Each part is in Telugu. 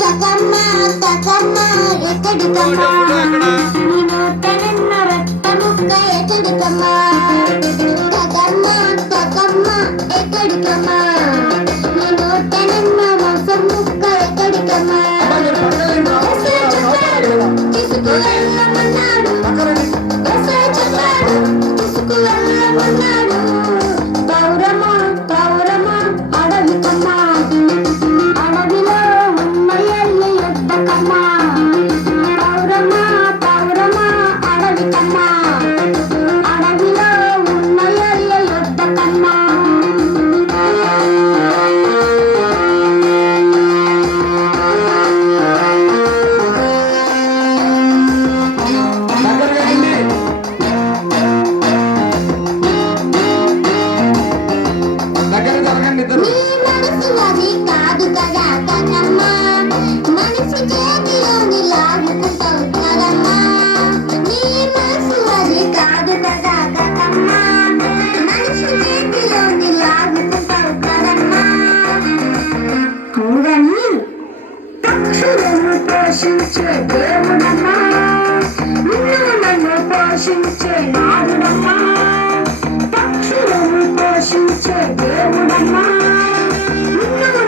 తకమ్మ తకమ్మ ఎక్కడికమ్మా నీ నోటనున్న రక్త ముక్క ఎక్కడికమ్మా తకమ్మ తకమ్మ ఎక్కడికమ్మా నీ నోటనున్న మాంసం ముక్క ఎక్కడికమ్మా తీసుకువెళ్ళమన్నాడు తీసుకువెళ్ళమన్నాడు పౌరమా పౌరమా అడవికమ్మా అడవిలో ఉన్నయల్లి ఎద్దకమ్మా పౌరమా పౌరమా అడవికమ్మా అడవిలో ఉన్నయల్లి ఎద్దకమ్మా పోషించే దేవుడమ్మా నన్ను పోషించే నాదుడమ్మా పక్షులను పోషించే దేవుడమ్మా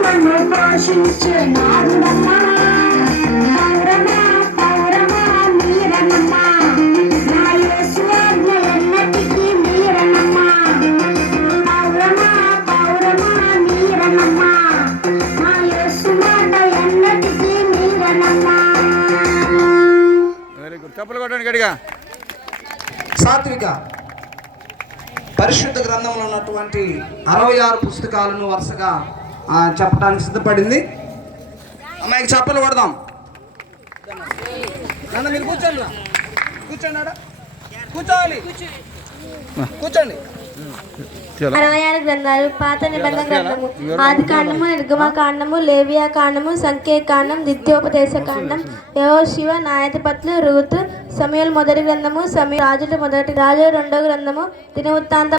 నన్ను పోషించే నాదుడమ్మా పౌరమా పౌరమా మీరనమ్మా నా యేసు ఆజ్ఞ ఎన్నటికీ మీరనమ్మా పౌరమా పౌరమా మీరనమ్మా నా యేసు మాట ఎన్నటికీ మీరనమ్మా. Very good. చప్పలు కొట్టండి గట్టిగా. సాత్విక పరిశుద్ధ గ్రంథంలో ఉన్నటువంటి 66 పుస్తకాలను వరుసగా చెప్పడానికి సిద్ధపడింది. అమ్మాయికి చప్పలు కొడదాం. మీరు కూర్చోండి, కూర్చోండి, కూర్చోవాలి, కూర్చోండి. 66 గ్రంథాలు. పాత నిబంధన గ్రంథము, ఆది కాండము, నిర్గమ కాండము, లేవియా కాండము, సంఖ్య కాండం, ద్వితీయోపదేశ కాండం, యెహోషువ, న్యాయాధిపతులు, రూతు, సమూయేలు మొదటి గ్రంథము, రాజుల మొదటి రాజుల రెండో గ్రంథము, దినవృత్తాంతం